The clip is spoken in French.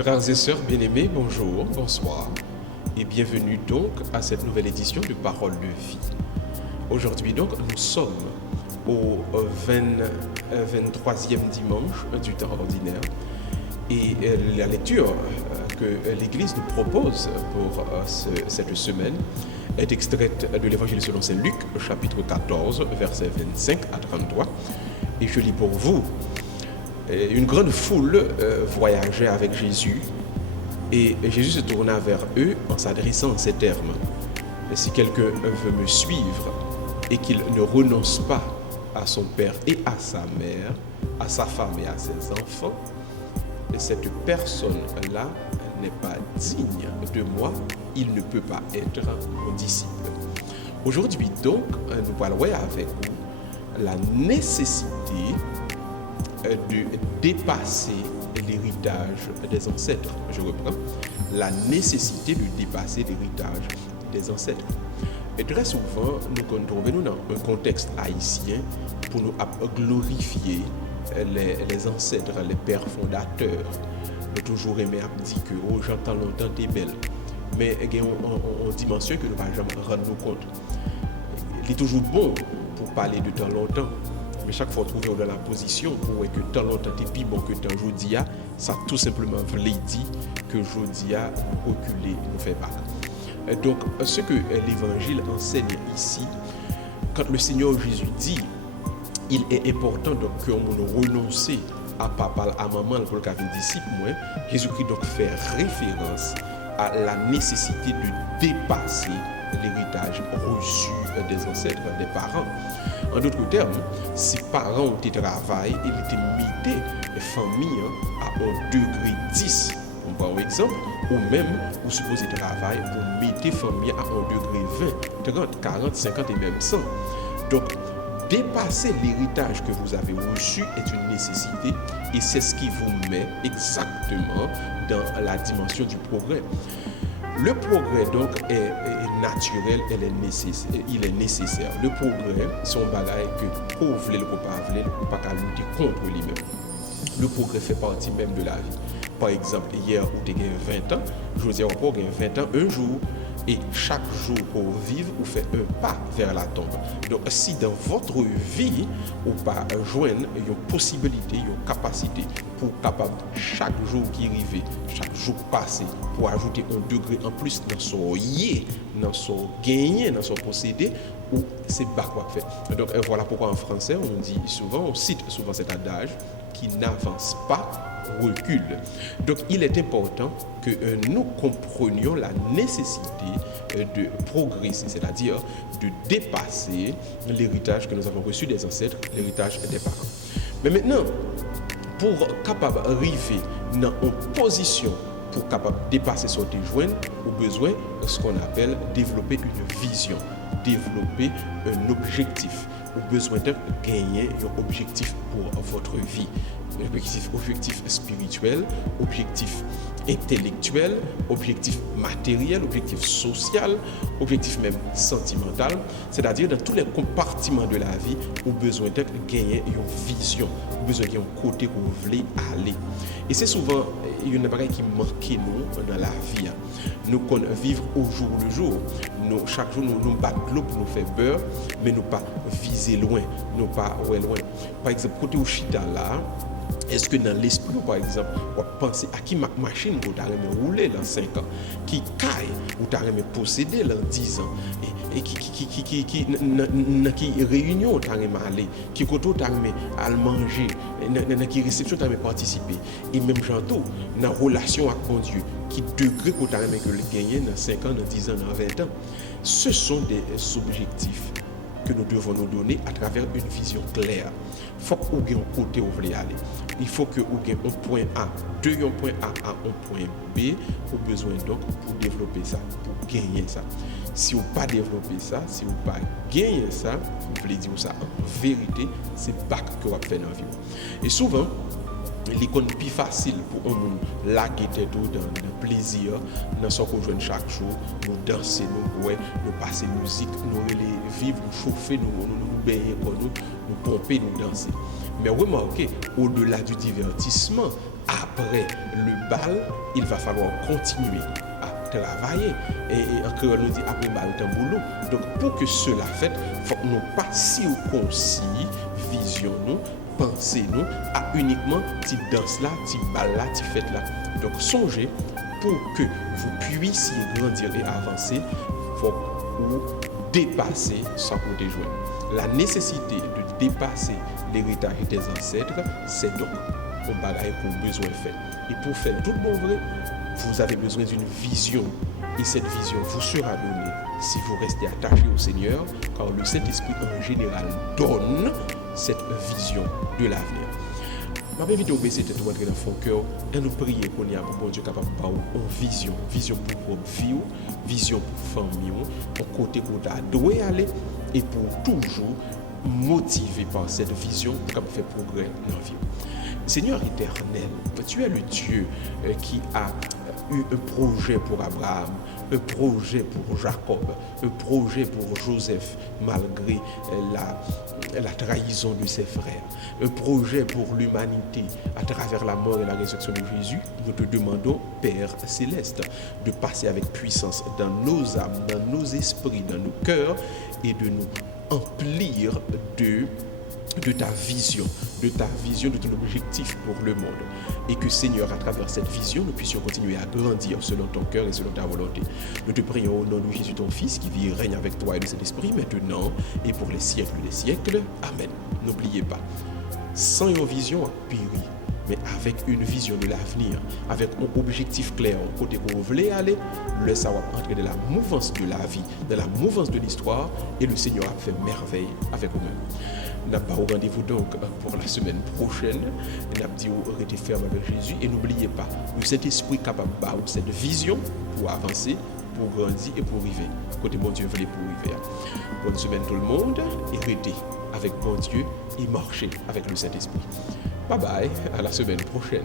Frères et sœurs bien-aimés, bonjour, bonsoir et bienvenue donc à cette nouvelle édition de Parole de vie. Aujourd'hui donc, nous sommes au 23e dimanche du temps ordinaire et la lecture que l'Église nous propose pour cette semaine est extraite de l'Évangile selon saint Luc, chapitre 14, versets 25 à 33. Et je lis pour vous. Une grande foule voyageait avec Jésus et Jésus se tourna vers eux en s'adressant en ces termes. Si quelqu'un veut me suivre et qu'il ne renonce pas à son père et à sa mère, à sa femme et à ses enfants, cette personne-là n'est pas digne de moi, il ne peut pas être mon disciple. Aujourd'hui donc, nous allons voir avec vous la nécessité de dépasser l'héritage des ancêtres. Je reprends. La nécessité de dépasser l'héritage des ancêtres. Et très souvent, nous trouvons dans un contexte haïtien pour nous glorifier les ancêtres, les pères fondateurs. Nous toujours aimé dire que oh, j'entends longtemps t'es belle. Mais il y a une dimension que nous ne pouvons jamais rendre nous compte. Il est toujours bon pour parler de temps longtemps. Mais chaque fois trouver dans la position pour que tant longtemps t'es plus bon que tant jodia, ça tout simplement veut dire que jodia nous reculer, nous fait pas. Donc ce que l'évangile enseigne ici, quand le Seigneur Jésus dit, il est important donc que nous renoncer à papa, à maman pour le cas de disciple, Jésus-Christ donc fait référence à la nécessité de dépasser l'héritage reçu des ancêtres, des parents. En d'autres termes, si parents ont été travaillés, ils étaient mis les familles à un degré 10, par exemple, ou même vous supposez travailler pour mettre les familles à un degré 20, 30, 40, 50 et même 100. Donc, dépasser l'héritage que vous avez reçu est une nécessité et c'est ce qui vous met exactement dans la dimension du progrès. Le progrès donc est naturel, il est nécessaire. Le progrès, c'est un bagage que pour voulez le pas qu'à lutter contre lui-même. Le progrès fait partie même de la vie. Par exemple, hier où tu as 20 ans, je dis encore que 20 ans, un jour, et chaque jour pour vivre, vous faites un pas vers la tombe. Donc, si dans votre vie, vous pas joindre une possibilité, une capacité pour capable chaque jour qui arrive, chaque jour passé, pour ajouter un degré en plus dans son yé, dans son gagné, dans son possédé, ou c'est pas quoi faire. Donc, voilà pourquoi en français, on dit souvent, on cite souvent cet adage qui n'avance pas recule. Donc il est important que nous comprenions la nécessité de progresser, c'est-à-dire de dépasser l'héritage que nous avons reçu des ancêtres, l'héritage des parents. Mais maintenant, pour capable arriver dans une position pour capable dépasser son joindre, au besoin de ce qu'on appelle développer une vision, développer un objectif. Au besoin de gagner un objectif pour votre vie. Objectif spirituel, objectif intellectuel, objectif matériel, objectif social, objectif même sentimental. C'est-à-dire dans tous les compartiments de la vie, au besoin de gagner une vision, au besoin d'un côté où vous voulez aller. Et c'est souvent une appareil qui manque nous dans la vie. Nous vivons au jour le jour. Nous, chaque jour, nous battons l'eau pour nous faire beurre, mais nous pas viser loin, nous pas loin. Par exemple, côté au chita là, est-ce que dans l'esprit, par exemple, on pense à qui machine vous t'arrêter rouler dans 5 ans, qui caille ou t'arrêter posséder dans 10 ans, et qui réunion t'arrêter aller, qui côté t'arrêter à manger, qui réception t'arrêter participer, et même j'entends dans relation avec mon Dieu, qui degré qu'on t'arrêter que le gagner dans 5 ans, dans 10 ans, dans 20 ans. Ce sont des objectifs que nous devons nous donner à travers une vision claire. Il faut que vous ayez un côté où vous voulez aller. Il faut que vous ayez un point A, de un point A à un point B, vous avez besoin donc pour développer ça, pour gagner ça. Si vous n'avez pas développé ça, si vous n'avez pas gagné ça, vous voulez dire ça en vérité, c'est bac que vous avez fait dans la vie. Et souvent, l'icône plus facile pour un monde laguer tête dans le plaisir, dans ce qu'on joue chaque jour, nous danser, nous jouer, nous passer musique, nous les vivre, nous chauffer, nous baigner, nous pomper, nous danser. Mais remarquez, au-delà du divertissement, après le bal, il va falloir continuer à travailler. Et en créole, nous dit après le bal, c'est un boulot. Donc, pour que cela fait, il faut que nous pas circoncis, vision nous, pensez nous, à uniquement petite danse là, petite bal là, petite fête là. Donc, songez, pour que vous puissiez grandir et avancer, il faut que vous dépassez sans côté jouer. La nécessité de dépasser l'héritage des ancêtres, c'est donc un bagage qu'on a besoin de faire. Et pour faire tout bon vrai, vous avez besoin d'une vision. Et cette vision vous sera donnée si vous restez attaché au Seigneur, car le Saint-Esprit en général donne cette vision de l'avenir. Je vais inviter au baisser tête rentrer dans son cœur et nous prier pour nous bon Dieu capable de avoir une vision pour votre vie, vision pour famille, un côté pour doit aller et pour toujours motivé par cette vision pour faire progrès dans la vie. Seigneur éternel, tu es le Dieu qui a eu un projet pour Abraham, un projet pour Jacob, un projet pour Joseph, malgré la trahison de ses frères, un projet pour l'humanité à travers la mort et la résurrection de Jésus. Nous te demandons, Père céleste, de passer avec puissance dans nos âmes, dans nos esprits, dans nos cœurs et de nous emplir de ta vision, de ton objectif pour le monde. Et que Seigneur, à travers cette vision, nous puissions continuer à grandir selon ton cœur et selon ta volonté. Nous te prions au nom de Jésus, ton Fils, qui vit et règne avec toi et de cet esprit, maintenant et pour les siècles des siècles. Amen. N'oubliez pas, sans une vision, on périt. Mais avec une vision de l'avenir, avec un objectif clair, au côté où vous voulez aller, le savoir entrer dans la mouvance de la vie, dans la mouvance de l'histoire, et le Seigneur a fait merveille avec vous-même. Nous avons rendez-vous donc pour la semaine prochaine. Nous avons dit restez ferme avec Jésus et n'oubliez pas, le Saint-Esprit capable de cette vision pour avancer, pour grandir et pour arriver. Côté mon Dieu voulait pour arriver. Bonne semaine tout le monde et restez avec bon Dieu et marchez avec le Saint-Esprit. Bye bye, à la semaine prochaine.